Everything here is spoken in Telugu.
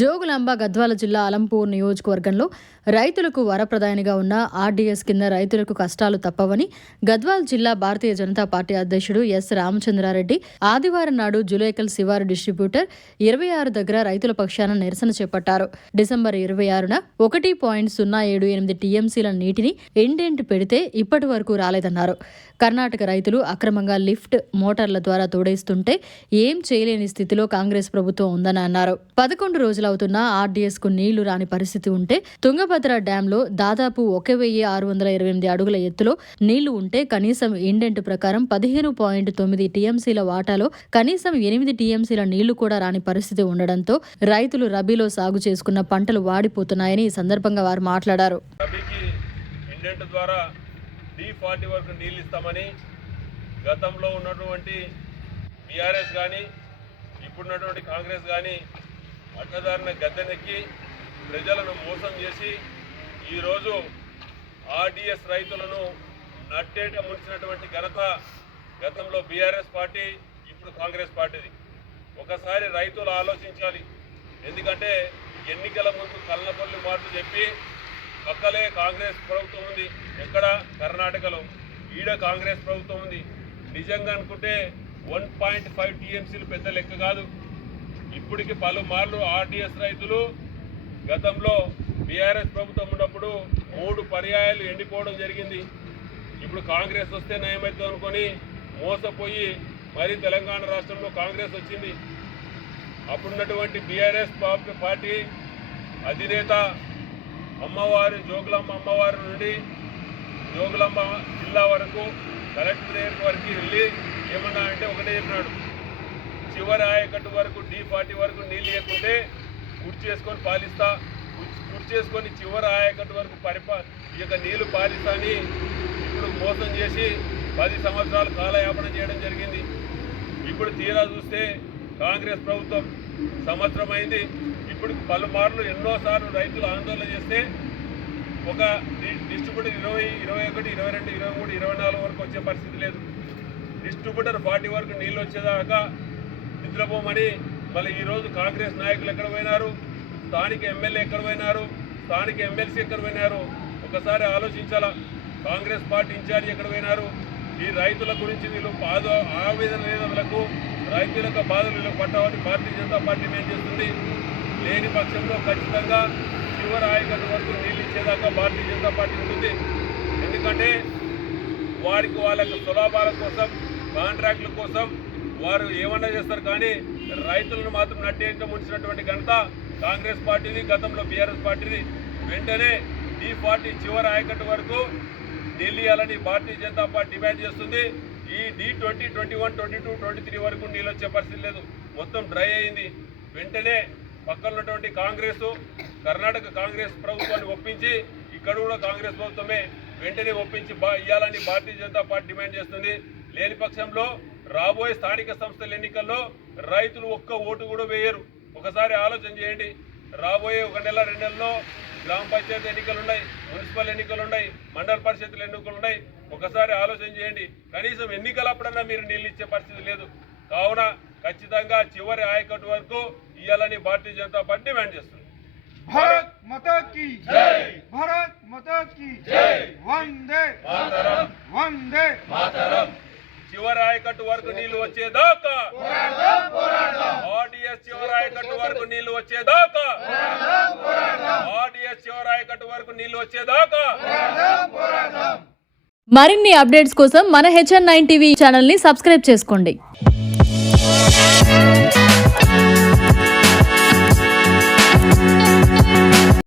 జోగులాంబ గద్వాల జిల్లా అలంపూర్ నియోజకవర్గంలో రైతులకు వరప్రదాయనిగా ఉన్న ఆర్డీఎస్ కింద రైతులకు కష్టాలు తప్పవని గద్వాల్ జిల్లా భారతీయ జనతా పార్టీ అధ్యక్షుడు ఎస్ రామచంద్రారెడ్డి ఆదివారం నాడు జులైకల్ శివారు డిస్ట్రిబ్యూటర్ ఇరవై ఆరు దగ్గర రైతుల పక్షాన నిరసన చేపట్టారు. డిసెంబర్ ఇరవై ఆరున ఒకటి పాయింట్ సున్నా ఏడు ఎనిమిది టీఎంసీల నీటిని ఎండెంట్ పెడితే ఇప్పటి వరకు రాలేదన్నారు. కర్ణాటక రైతులు అక్రమంగా లిఫ్ట్ మోటార్ల ద్వారా తోడేస్తుంటే ఏం చేయలేని స్థితిలో కాంగ్రెస్ ప్రభుత్వం ఉందని అన్నారు. పదకొండు రోజులు ఆర్డీఎస్కు నీళ్ళు రాని పరిస్థితి ఉంటే తుంగభద్ర డ్యాంలో దాదాపు ఒక వెయ్యి ఆరు వందల ఇరవై ఎనిమిది అడుగుల ఎత్తులో నీళ్ళు ఉంటే కనీసం ఇండెంట్ ప్రకారం పదిహేను పాయింట్ తొమ్మిది టీఎంసీల వాటాలో కనీసం ఎనిమిది టీఎంసీల నీళ్ళు కూడా రాని పరిస్థితి ఉండడంతో రైతులు రబీలో సాగు చేసుకున్న పంటలు వాడిపోతున్నాయని ఈ సందర్భంగా వారు మాట్లాడారు. గతంలో ఉన్నటువంటి బీఆర్ఎస్ కానీ ఇప్పుడున్నటువంటి కాంగ్రెస్ కానీ అడ్డదారిన గద్దెనెక్కి ప్రజలను మోసం చేసి ఈరోజు ఆర్డీఎస్ రైతులను నట్టేట ముంచినటువంటి ఘనత గతంలో బీఆర్ఎస్ పార్టీ ఇప్పుడు కాంగ్రెస్ పార్టీది. ఒకసారి రైతులు ఆలోచించాలి. ఎందుకంటే ఎన్నికల ముందు కళ్ళపల్లి మార్పు చెప్పి పక్కలే కాంగ్రెస్ ప్రభుత్వం ఉంది. ఎక్కడ? కర్ణాటకలో. ఈడ కాంగ్రెస్ ప్రభుత్వం ఉంది. నిజంగా అనుకుంటే వన్ పాయింట్ ఫైవ్ టీఎంసీలు పెద్ద లెక్క కాదు. ఇప్పటికి పలుమార్లు ఆర్డీఎస్ రైతులు గతంలో బీఆర్ఎస్ ప్రభుత్వం ఉన్నప్పుడు మూడు పర్యాయాలు ఎండిపోవడం జరిగింది. ఇప్పుడు కాంగ్రెస్ వస్తే నయమవుతుంది అనుకొని మోసపోయి మరి తెలంగాణ రాష్ట్రంలో కాంగ్రెస్ వచ్చింది. అప్పుడున్నటువంటి బీఆర్ఎస్ పార్టీ అధినేత అమ్మవారి జోగులమ్మ అమ్మవారి నుండి జోగులమ్మ జిల్లా వరకు కలెక్టరేట్ వరకు వెళ్ళి ఏమన్నా అంటే ఒకటే చెప్పినాడు. చివరి ఆయకట్టు వరకు డీ ఫార్టీ వరకు నీళ్ళు లేకుంటే గుర్తు చేసుకొని పాలిస్తా. గుర్తు చేసుకొని చివరి ఆయకట్టు వరకు పరిపా ఈ యొక్క నీళ్ళు పాలిస్తా అని ఇప్పుడు మోసం చేసి పది సంవత్సరాలు కాలయాపన చేయడం జరిగింది. ఇప్పుడు తీరా చూస్తే కాంగ్రెస్ ప్రభుత్వం సంవత్సరమైంది. ఇప్పుడు పలుమార్లు ఎన్నోసార్లు రైతులు ఆందోళన చేస్తే ఒక డి- డిస్ట్రిబ్యూటర్ ఇరవై ఇరవై ఒకటి ఇరవై రెండు ఇరవై మూడు ఇరవై నాలుగు వరకు వచ్చే పరిస్థితి లేదు. డిస్ట్రిబ్యూటర్ ఫార్టీ వరకు నీళ్ళు వచ్చేదాకా నిద్రపోమని మళ్ళీ ఈరోజు కాంగ్రెస్ నాయకులు ఎక్కడ పోయినారు? స్థానిక ఎమ్మెల్యే ఎక్కడ పోయినారు? స్థానిక ఎమ్మెల్సీ ఎక్కడ పోయినారు? ఒకసారి ఆలోచించాలా? కాంగ్రెస్ పార్టీ ఇన్ఛార్జ్ ఎక్కడ పోయినారు? ఈ రైతుల గురించి వీళ్ళు బాధ ఆవేదన లేదలకు రైతుల యొక్క బాధలు వీళ్ళకి పట్టామని భారతీయ జనతా పార్టీ ఏం చేస్తుంది? లేని పక్షంలో ఖచ్చితంగా చివరి ఆయకట్టు వరకు నీళ్ళు ఇచ్చేదాకా భారతీయ జనతా పార్టీ ఉంటుంది. ఎందుకంటే వారికి వాళ్ళ యొక్క సులాభాల కోసం కాంట్రాక్టుల కోసం వారు ఏమన్నా చేస్తారు కానీ రైతులను మాత్రం నట్టేట ముంచినటువంటి ఘనత కాంగ్రెస్ పార్టీది గతంలో బీఆర్ఎస్ పార్టీది. వెంటనే ఈ పార్టీ చివరి ఆయకట్టు వరకు నిలియాలని భారతీయ జనతా పార్టీ డిమాండ్ చేస్తుంది. ఈ D twenty twenty one twenty two twenty three వరకు నీళ్ళొచ్చే పరిస్థితి లేదు. మొత్తం డ్రై అయింది. వెంటనే పక్కన ఉన్నటువంటి కాంగ్రెస్ కర్ణాటక కాంగ్రెస్ ప్రభుత్వాన్ని ఒప్పించి ఇక్కడ కూడా కాంగ్రెస్ ప్రభుత్వమే వెంటనే ఒప్పించి ఇవ్వాలని భారతీయ జనతా పార్టీ డిమాండ్ చేస్తుంది. లేని పక్షంలో రాబోయే స్థానిక సంస్థల ఎన్నికల్లో రైతులు ఒక్క ఓటు కూడా వేయరు. ఒకసారి ఆలోచన చేయండి. రాబోయే ఒక నెల రెండు నెలల్లో గ్రామ పంచాయతీ ఎన్నికలు ఉన్నాయి మున్సిపల్ ఎన్నికలు ఉన్నాయి మండల పరిషత్తుల ఎన్నికలు ఉన్నాయి. ఒకసారి ఆలోచన చేయండి. కనీసం ఎన్నికలప్పుడన్నా మీరు నీళ్ళు పరిస్థితి లేదు. కావున ఖచ్చితంగా చివరి ఆయకట్టు వరకు ఇవ్వాలని భారతీయ జనతా పార్టీ డిమాండ్ చేస్తుంది. భారత్ భారత్ చివరాయకట్టు వరకు నీళ్ళు వచ్చేదాకా. ఆర్డిఎస్ చివరాయకట్టు వరకు నీళ్ళు వచ్చేదాకా. ఆర్డిఎస్ చివరాయకట్టు వరకు నీళ్ళు వచ్చేదాకా. మరిన్ని అప్డేట్స్ కోసం మన హెచ్ఎన్ నైన్ టీవీ ఛానల్ని సబ్స్క్రైబ్ చేసుకోండి.